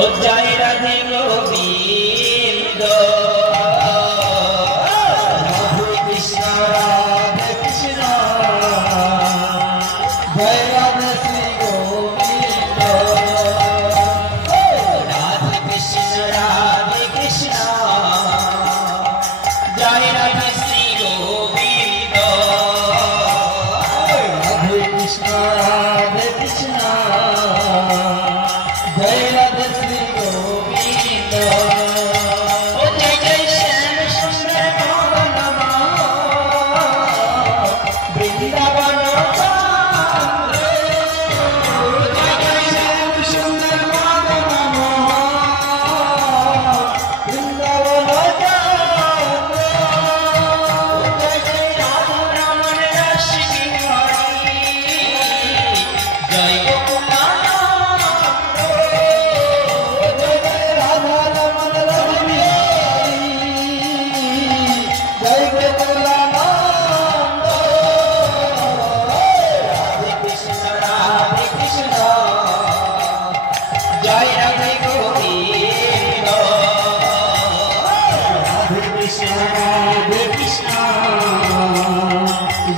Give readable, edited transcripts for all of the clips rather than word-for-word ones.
জয় রাধে গোবিন্দ রাধে কৃষ্ণ রাধে কৃষ্ণ জয় রাধে শ্রী গোবিন্দ রাধে কৃষ্ণ জয় রাধে শ্রী গোবিন্দ রাধে কৃষ্ণ जय राधे श्री गोविंद ओ जय जय श्याम सुंदर मोहन वृंदावन जय जय श्याम सुंदर मोहन वृंदावन जय जय राधा रमण रस किंकरी जय जय राधे गोविंद राधे कृष्ण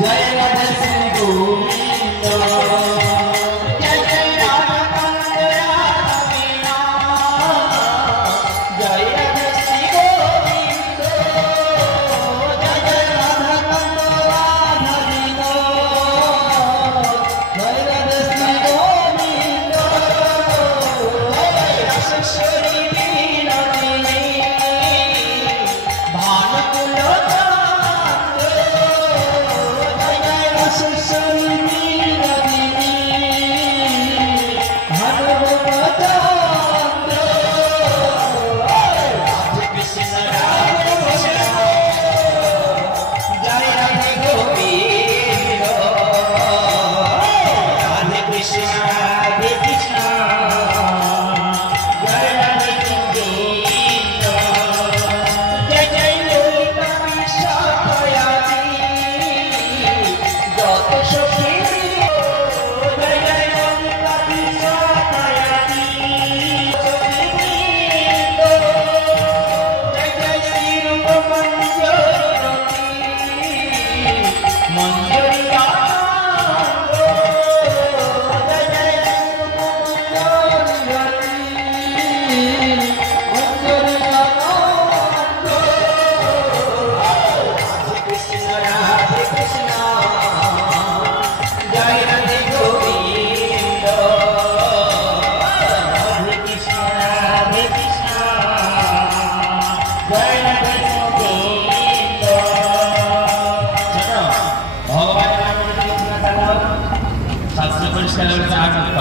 जय राधे श्री गोविंद जय जय राधा कांत राधा वीणा जय राधे श्री गोविंद जय जय राधा कांत राधा वीणा जय Radhe Shri Govind Shri Vinodini Bhanakulata Jaya Shri Vinodini Bhanakulata Radhe Krishna Jaya Radhe Govinda Radhe Krishna भगवान